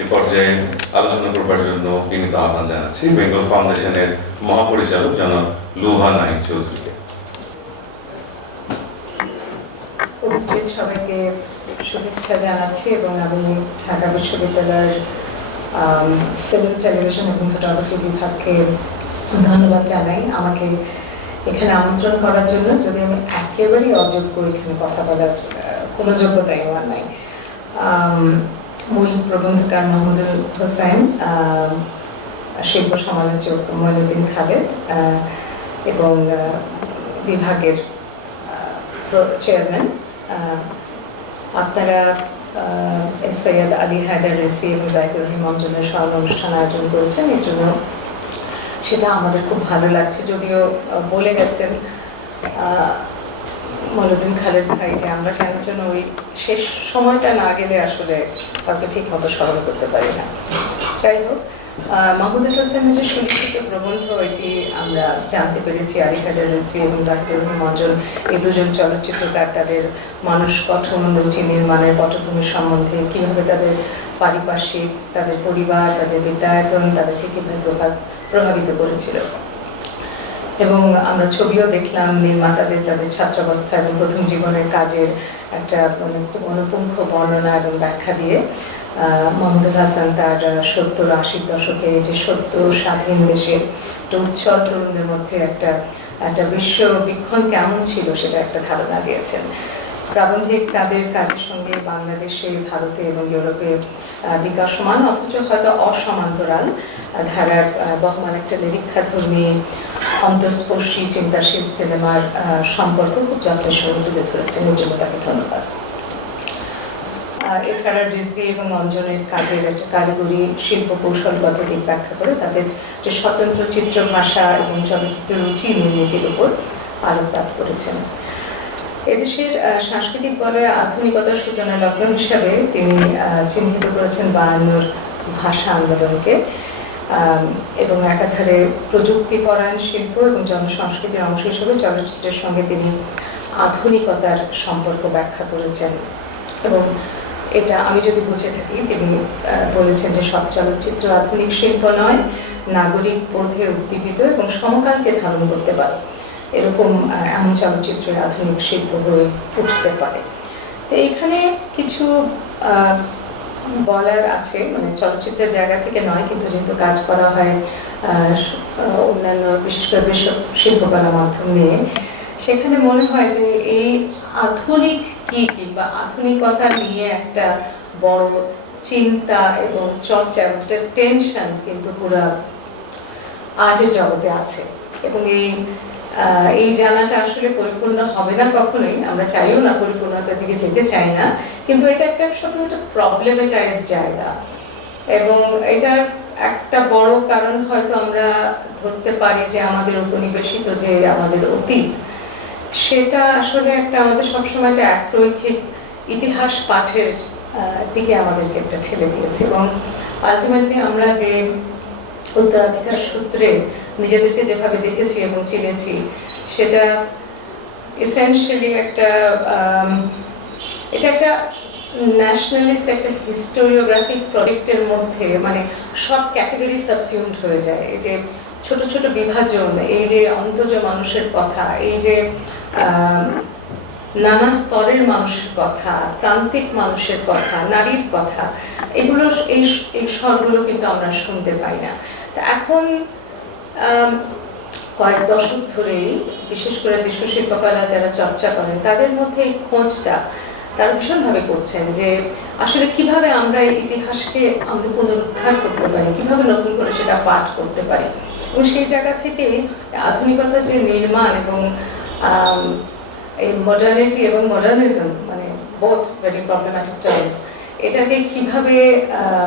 এ পর্যায়ে আলোচনা করবার জন্য বিনীত আহ্বান জানাচ্ছি বেঙ্গল ফাউন্ডেশনের মহাপরিচালক জনাব লোহা নাহিদ চৌধুরীকে। উপস্থিত সবাইকে শুভেচ্ছা জানাচ্ছি এবং আমি ঢাকা বিশ্ববিদ্যালয়ের ফিল্ম, টেলিভিশন এবং ফটোগ্রাফি বিভাগকে ধন্যবাদ জানাই আমাকে এখানে আমন্ত্রণ করার জন্য। যদি আমি একেবারেই অযোগ্য এখানে কথা বলার কোনো যোগ্যতাই আমার নাই। মূল প্রবন্ধকার মাহমুদুল হোসেন, শিল্প সমালোচক মঈনুদ্দিন খালেদ এবং বিভাগের চেয়ারম্যান আপনারা সৈয়দ আলী হায়দার রিজভী এবং জাহিদুর রহিম অঞ্জনের সহ অনুষ্ঠান আয়োজন করেছেন। এর জন্য সেটা আমাদের খুব ভালো লাগছে। যদিও বলে গেছেন মঈনুদ্দিন খালেদ ভাই যে আমরা কেন যেন ওই শেষ সময়টা না গেলে আসলে কাউকে ঠিক মতো স্মরণ করতে পারি না। যাই হোক, মাহমুদুল হোসেনের যে সুলিখিত প্রবন্ধ, এটি আমরা জানতে পেরেছি আলী হায়দার রিজভী এবং জাহিদুর রহিম অঞ্জন এই দুজন চলচ্চিত্রকার তাদের মানুষ গঠন, রুচি নির্মাণের পটভূমি সম্বন্ধে, কীভাবে তাদের পারিপার্শ্বিক, তাদের পরিবার, তাদের বিদ্যায়তন তাদেরকে কীভাবে প্রভাবিত করেছিল। এবং আমরা ছবিও দেখলাম নির্মাতাদের তাদের ছাত্রাবস্থা এবং প্রথম জীবনের কাজের একটা অনুপুঙ্খ বর্ণনা এবং ব্যাখ্যা দিয়ে মাহমুদুল হাসান তার 70-80 দশকে যে সত্য স্বাধীন দেশের একটা উচ্ছল তরুণদের মধ্যে একটা বিশ্ববীক্ষণ কেমন ছিল সেটা একটা ধারণা দিয়েছেন। প্রাবন্ধিক তাদের কাজের সঙ্গে বাংলাদেশে, ভারতে এবং ইউরোপে বিকাশমান অথচ হয়তো অসমান্তরাল ধারার বহমান একটা নিরীক্ষাধর্মী অন্তঃস্পর্শী চিন্তাশীল সিনেমার সম্পর্ক খুব যত্নের সঙ্গে তুলে ধরেছেন। এর জন্য তাকে ধন্যবাদ। এছাড়া রিজভী এবং অঞ্জনের কাজের একটা কারিগরি শিল্প কৌশলগত দিক ব্যাখ্যা করে তাদের যে স্বতন্ত্র চিত্রভাষা এবং চলচ্চিত্র রুচি নির্মিতির উপর আলোকপাত করেছেন। এদেশের সাংস্কৃতিক বলয়ে আধুনিকতার সূচনা লগ্ন হিসাবে তিনি চিহ্নিত করেছেন 52 ভাষা আন্দোলনকে এবং একাধারে প্রযুক্তিপরায়ণ শিল্প এবং জনসংস্কৃতির অংশ হিসেবে চলচ্চিত্রের সঙ্গে তিনি আধুনিকতার সম্পর্ক ব্যাখ্যা করেছেন। এবং এটা আমি যদি বুঝে থাকি, তিনি বলেছেন যে সব চলচ্চিত্র আধুনিক শিল্প নয়, নাগরিক বোধে উদ্দীপিত এবং সমকালকে ধারণ করতে পারে এরকম এমন চলচ্চিত্রের আধুনিক শিল্প হয়ে উঠতে পারে। তো এইখানে কিছু বলার আছে, মানে চলচ্চিত্রের জায়গা থেকে নয়, কিন্তু যেহেতু কাজ করা হয় অন্যান্য বিশেষ করে দেশীয় শিল্পকলা মাধ্যম নিয়ে, সেখানে মনে হয় যে এই আধুনিক কি কিংবা আধুনিকতা নিয়ে একটা বড় চিন্তা এবং চর্চা, একটা টেনশন কিন্তু পুরো আর্টের জগতে আছে। এবং এই জানাটা আসলে পরিপূর্ণ হবে না কখনোই, আমরা চাইও না পরিপূর্ণতার দিকে যেতে চাই না, কিন্তু এটা একটা সবসময় একটা প্রবলেমেটাইজ জায়গা। এবং এটার একটা বড় কারণ হয়তো আমরা ধরতে পারি যে আমাদের উপনিবেশিত যে আমাদের অতীত, সেটা আসলে একটা আমাদের সবসময় একটা একরৈখিক ইতিহাস পাঠের দিকে আমাদেরকে একটা ঠেলে দিয়েছে। এবং আলটিমেটলি আমরা যে উত্তরাধিকার সূত্রে নিজেদেরকে যেভাবে দেখেছি এবং চিনেছি, সেটা এসেনশিয়ালি এটা একটা ন্যাশনালিস্ট একটা হিস্টোরিওগ্রাফিক প্রজেক্টের মধ্যে মানে সব ক্যাটাগরি সাবসিউমড হয়ে যায়। এই যে ছোট ছোট বিভাজন, এই যে অন্তজ মানুষের কথা, এই যে নানা স্তরের মানুষের কথা, প্রান্তিক মানুষের কথা, নারীর কথা, এগুলো এই স্বরগুলো কিন্তু আমরা শুনতে পাই না। তা এখন কয়েক দশক ধরেই বিশেষ করে দেশীয় শিল্পকলা যারা চর্চা করেন তাদের মধ্যে এই খোঁজটা তারা ভীষণভাবে করছেন যে আসলে কিভাবে আমরা এই ইতিহাসকে আমাদের পুনরুদ্ধার করতে পারি, কিভাবে নতুন করে সেটা পাঠ করতে পারি। এবং সেই জায়গা থেকে আধুনিকতার যে নির্মাণ এবং এই মডার্নিটি এবং মডার্নিজম, মানে বোথ ভেরি প্রবলেম্যাটিক টার্মস, এটাকে কিভাবে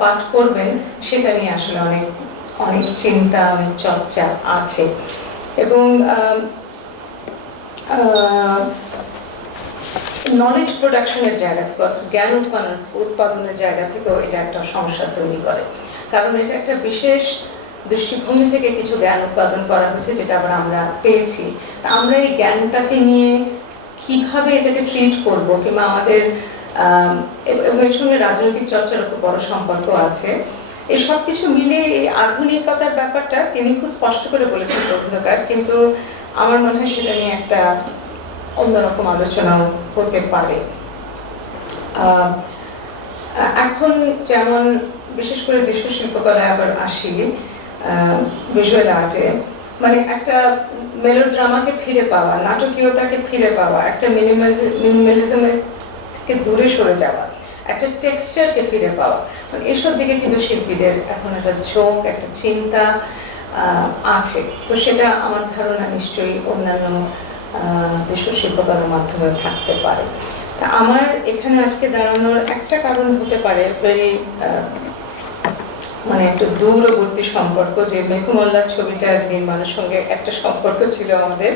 পাঠ করবেন সেটা নিয়ে আসলে অনেক চিন্তা, অনেক চর্চা আছে। এবং নলেজ প্রোডাকশনের জায়গা থেকে অর্থাৎ জ্ঞান উৎপাদনের জায়গা থেকেও এটা একটা সমস্যা তৈরি করে। কারণ এটা একটা বিশেষ দৃষ্টিভঙ্গি থেকে কিছু জ্ঞান উৎপাদন করা হয়েছে, যেটা আবার আমরা পেয়েছি। আমরা এই জ্ঞানটাকে নিয়ে কিভাবে এটাকে ট্রিট করব, কিংবা আমাদের এবং এর সঙ্গে রাজনৈতিক চর্চার খুব বড় সম্পর্ক আছে। এই সব কিছু মিলে এই আধুনিকতার ব্যাপারটা তিনি খুব স্পষ্ট করে বলেছেন প্রবন্ধকার, কিন্তু আমার মনে হয় সেটা নিয়ে একটা অন্যরকম আলোচনাও হতে পারে। এখন যেমন বিশেষ করে দৃশ্য শিল্পকলায় আবার আসি, ভিজুয়াল আর্টে, মানে একটা মেলোড্রামাকে ফিরে পাওয়া, নাটকীয়তাকে ফিরে পাওয়া, একটা মিনিমালিজমের থেকে দূরে সরে যাওয়া, একটা টেক্সচারকে ফিরে পাওয়া, মানে এসব দিকে কিন্তু শিল্পীদের এখন একটা ঝোঁক, একটা চিন্তা আছে। তো সেটা আমার ধারণা নিশ্চয়ই অন্যান্য দৃশ্য শিল্পকলার মাধ্যমে থাকতে পারে। তা আমার এখানে আজকে দাঁড়ানোর একটা কারণ হতে পারে ভেরি মানে একটু দূরবর্তী সম্পর্ক, যে মেঘমল্লার ছবিটার নির্মাণের সঙ্গে একটা সম্পর্ক ছিল আমাদের।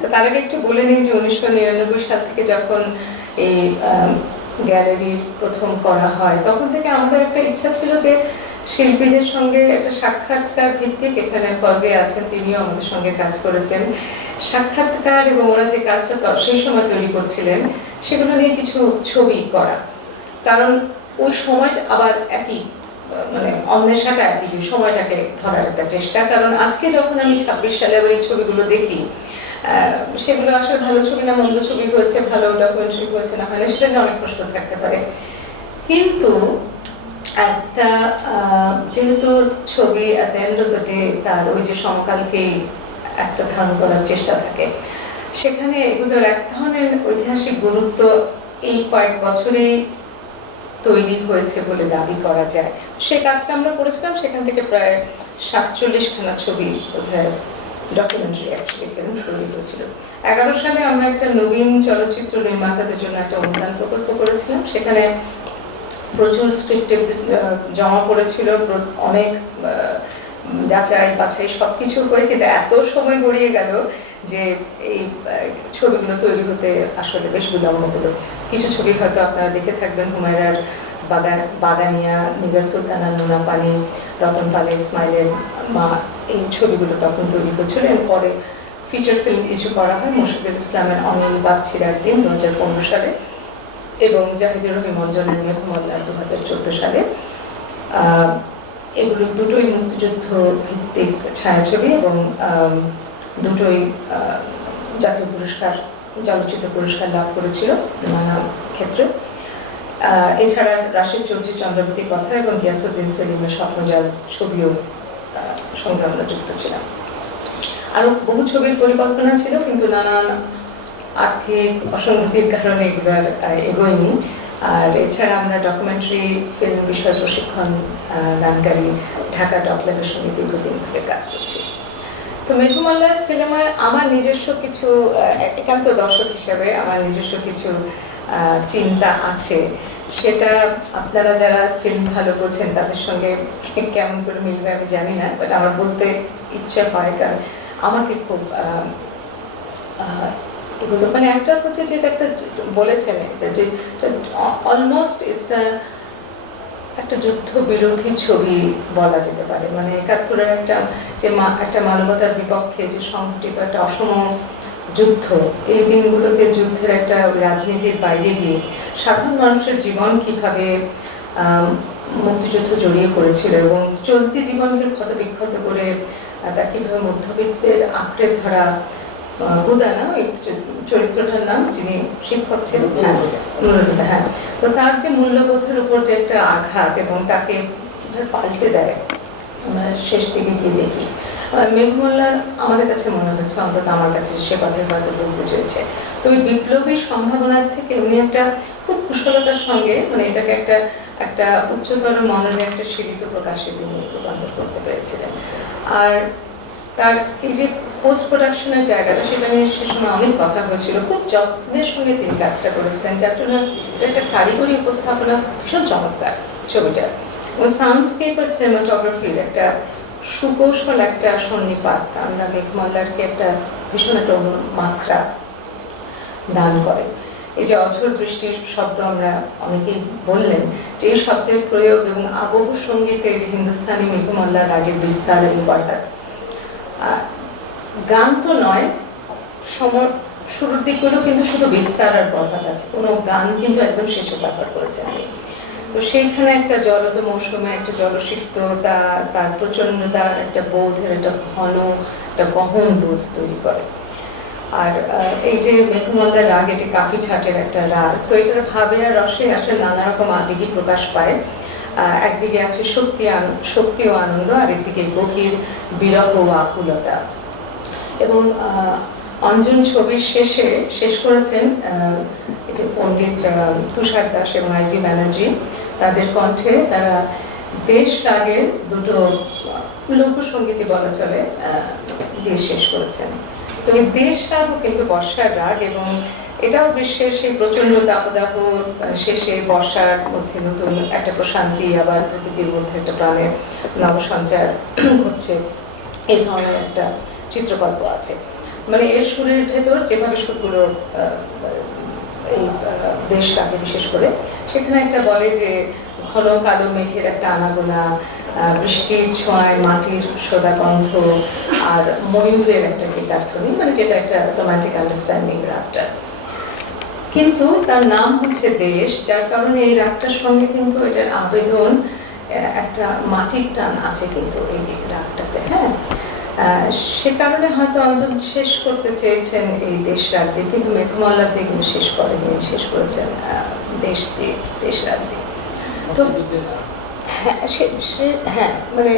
তো তার আগে একটু বলে নিই যে 1999 সাল থেকে যখন এই গ্যালারি প্রথম করা হয়, তখন থেকে আমাদের একটা ইচ্ছা ছিল যে শিল্পীদের সঙ্গে একটা সাক্ষাৎকার ভিত্তিক, এখানে ফজিয়া আছেন, তিনিও আমাদের সঙ্গে কাজ করেছেন, সাক্ষাৎকার এবং ওরা যে কাজটা সেই সময় তৈরি করছিলেন সেগুলো নিয়ে কিছু ছবি করা। কারণ ওই সময়টা আবার একই, মানে অন্বেষাটা একই, যে সময়টাকে ধরার একটা চেষ্টা। কারণ আজকে যখন আমি 26 সালে আবার এই ছবিগুলো দেখি, সেগুলো আসলে ভালো ছবি না মন্দ ছবি হয়েছে, ভালো ডকুমেন্টারি হয়েছে না হলে সেটা নিয়ে অনেক প্রশ্ন থাকতে পারে। কিন্তু একটা যেহেতু ছবি at the end of the day তার ওই যে সমকালকেই একটা ধারণ করার চেষ্টা থাকে, সেখানে এগুলোর এক ধরনের ঐতিহাসিক গুরুত্ব এই কয়েক বছরেই তৈরি হয়েছে বলে দাবি করা যায়। সে কাজটা আমরা করেছিলাম, সেখান থেকে প্রায় 47খানা ছবি বোধহয় ডকুমেন্টারি ফিল্মস তৈরি হয়েছিল। 11 সালে আমরা একটা নবীন চলচ্চিত্র নির্মাতাদের জন্য একটা অনুদান প্রকল্প করেছিলাম, সেখানে প্রচুর স্ক্রিপ্টে জমা পড়েছিল, অনেক যাচাই বাছাই সবকিছু হয়ে, কিন্তু এত সময় গড়িয়ে গেল যে এই ছবিগুলো তৈরি হতে আসলে বেশ বিলম্ব হলো। কিছু ছবি হয়তো আপনারা দেখে থাকবেন, হুমায়রার বাগানিয়া, নিগার সুলতানা, নোনা পানি, রতন পালের স্মাইলের মা, এই ছবিগুলো তখন তৈরি হচ্ছিল। এরপরে ফিচার ফিল্ম কিছু করা হয়, মোর্শেদুল ইসলামের অনিল বাগচির একদিন 2015 সালে, এবং জাহিদুর রহিম অঞ্জনের মেঘমল্লার 2014 সালে। এগুলো দুটোই মুক্তিযুদ্ধ ভিত্তিক ছায়াছবি এবং দুটোই জাতীয় পুরস্কার, চলচ্চিত্র পুরস্কার লাভ করেছিল নানা ক্ষেত্রে। এছাড়া রাশিদ চৌধুরী চন্দ্রবতীর কথা এবং গিয়াসউদ্দিন সেলিমের স্বপ্নজাল ছবিও সঙ্গে আমরা যুক্ত ছিলাম। আরও বহু ছবির পরিকল্পনা ছিল, কিন্তু নানান আর্থিক অসঙ্গতির কারণে এগুলো এগোয়নি। আর এছাড়া আমরা ডকুমেন্টারি ফিল্ম বিষয় প্রশিক্ষণ দানকারী ঢাকা ডকল্যাবের সঙ্গে দীর্ঘদিন ধরে কাজ করছি। তো মেঘমল্লা সিনেমার আমার নিজস্ব কিছু, একান্ত দর্শক হিসেবে আমার নিজস্ব কিছু চিন্তা আছে, সেটা আপনারা যারা ফিল্ম ভালো বোঝেন তাদের সঙ্গে কেমন করে মিলবে আমি জানি না, বাট আমার বলতে ইচ্ছে হয়, কারণ আমাকে খুব এগুলো মানে একটা হচ্ছে যেটা একটা বলেছেন, এটা যে অলমোস্ট ইটস একটা যুদ্ধ বিরোধী ছবি বলা যেতে পারে। মানে 71-এর একটা যে একটা মানবতার বিপক্ষে যে সংঘটিত একটা অসম যুদ্ধ, এই দিনগুলোতে যুদ্ধের একটা রাজনীতির বাইরে গিয়ে সাধারণ মানুষের জীবন কিভাবে মুক্তিযুদ্ধ জড়িয়ে পড়েছিল এবং চলতি জীবনকে ক্ষতবিক্ষত করে তা কীভাবে মধ্যবিত্তের আঁকড়ে ধরা হুদা না ওই চরিত্রটার নাম, যিনি শিক্ষক ছিলেন, হ্যাঁ, তো তার যে মূল্যবোধের উপর যে একটা আঘাত এবং তাকে কীভাবে পাল্টে দেয় আমরা শেষ দিকে গিয়ে দেখি। মেঘমল্লার আমাদের কাছে মনে হয়েছে, অন্তত আমার কাছে সে কথাই হয়তো বলতে চেয়েছে। তো ওই বিপ্লবী সম্ভাবনার থেকে উনি একটা খুব কুশলতার সঙ্গে মানে এটাকে একটা একটা উচ্চতর মনের একটা সিঁড়িত প্রকাশে তিনি রূপান্তর করতে পেরেছিলেন। আর তার এই যে পোস্ট প্রোডাকশনের জায়গাটা, সেটা নিয়ে সে সময় অনেক কথা হয়েছিল, খুব যত্নের সঙ্গে তিনি কাজটা করেছিলেন, যার জন্য এটা একটা কারিগরি উপস্থাপনা ভীষণ চমৎকার ছবিটা, এবং সাউন্ডস্কেপ আর সিনেমাটোগ্রাফির একটা সুকৌশল একটা সন্নিপাত আমরা মেঘমল্লারকে একটা ভীষণ একটা মাত্রা দান করে। এই যে অঝোর বৃষ্টির শব্দ আমরা অনেকেই বললেন, যে এই শব্দের প্রয়োগ এবং আবহ সঙ্গীতে যে হিন্দুস্তানি মেঘমল্লার রাগের বিস্তার এবং গান তো নয়, শুরুর দিকগুলো কিন্তু শুধু বিস্তার আর প্রভাত আছে, কোনো গান কিন্তু একদম শেষে ব্যবহার করেছেন আমি। তো সেইখানে একটা জলদ মৌসুমে একটা জলসিক্ততা, তার প্রচন্ডতার একটা বোধের একটা ঘন একটা গহন বোধ তৈরি করে। আর এই যে মেঘমল্লার রাগ, এটি কাফি ঠাটের একটা রাগ, তো এটার ভাবে আর রসে আসলে নানা রকম আবেগই প্রকাশ পায়। একদিকে আছে শক্তি ও আনন্দ, আর একদিকে গভীর বিরহ ও আকুলতা। এবং অঞ্জন ছবির শেষ করেছেন এটি পণ্ডিত তুষার দাস এবং আইভি ব্যানার্জি, তাদের কণ্ঠে তারা দেশ রাগের দুটো লোকসঙ্গীতই বলা চলে দিয়ে শেষ করেছেন। তো এই দেশ রাগও কিন্তু বর্ষার রাগ, এবং এটাও বিশ্বের সেই প্রচন্ড দাবদাহ শেষে বর্ষার মধ্যে নতুন একটা প্রশান্তি, আবার প্রকৃতির মধ্যে একটা প্রাণের নবসঞ্চার ঘটছে, এই ধরনের একটা চিত্রকল্প আছে। মানে এর সুরের ভেতর যেভাবে সুরগুলো এই দেশ রাগে বিশেষ করে, সেখানে একটা বলে যে ঘন কালো মেঘের একটা আনাগোনা, বৃষ্টির ছোঁয়ায় মাটির সোদা গন্ধ, আর ময়ূরের একটা গীতার্থনী, মানে যেটা একটা রোমান্টিক আন্ডারস্ট্যান্ডিং রাগটা। কিন্তু তার নাম হচ্ছে দেশ, যার কারণে এই রাগটার সঙ্গে কিন্তু এটার আবেদন, একটা মাটির টান আছে কিন্তু এই রাগটাতে। হ্যাঁ, সে কারণে হয়তো অঞ্চল শেষ করতে চেয়েছেন এই দেশ রাগ দিয়ে, কিন্তু মেঘমল্লার দিয়ে কিন্তু শেষ করেনি, শেষ করেছেন দেশ রাগ দিয়ে। তো হ্যাঁ, হ্যাঁ, মানে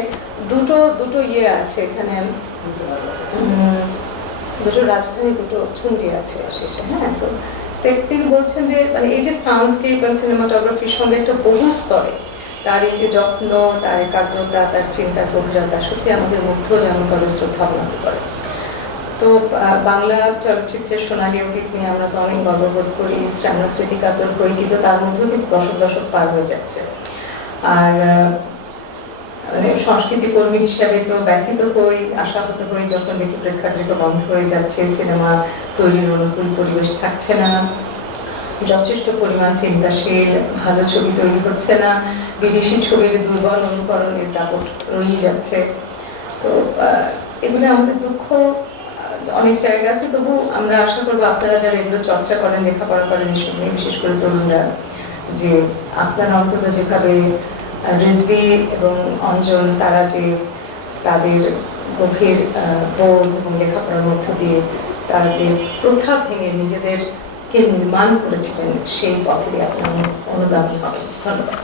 দুটো ইয়ে আছে এখানে, দুটো রাজধানী, দুটো ছুন্ডি আছে শেষে। হ্যাঁ, তো তিনি বলছেন যে মানে এই যে সাউন্ডস্কেপ আর সিনেমাটোগ্রাফির সঙ্গে একটা বহু স্তরে তার এই যে যত্ন, তার একাগ্রতা, তার চিন্তার গভীরতা সত্যি আমাদের মুগ্ধ যেমন করে, শ্রদ্ধা অবনত করে। তো বাংলা চলচ্চিত্রের সোনালী অতীত নিয়ে আমরা তো অনেক গর্ববোধ করি, আমরা স্মৃতিকাতর করি, কিন্তু তার মধ্যেও কিন্তু দশক পার হয়ে যাচ্ছে। আর মানে সংস্কৃতি কর্মী হিসাবে তো ব্যথিত হই, আশাহত হই যখন দেখি প্রেক্ষাগৃহ বন্ধ হয়ে যাচ্ছে, সিনেমা তৈরির অনুকূল পরিবেশ থাকছে না, যথেষ্ট পরিমাণ চিন্তাশীল ভালো ছবি তৈরি হচ্ছে না, বিদেশি ছবির দুর্বল অনুকরণের দাপট রয়ে যাচ্ছে। তো এগুলো আমাদের দুঃখ অনেক জায়গা আছে। তবু আমরা আশা করবো আপনারা যারা এগুলো চর্চা করেন, লেখাপড়া করেন এসব নিয়ে, বিশেষ করে তরুণরা, যে আপনারা অন্তত যেভাবে রিজভি এবং অঞ্জন তারা যে তাদের গভীর বোধ এবং লেখাপড়ার মধ্য দিয়ে তারা যে প্রথা ভেঙে নিজেদেরকে নির্মাণ করেছিলেন, সেই পথেরই আপনারা অনুগামী হবেন। ধন্যবাদ।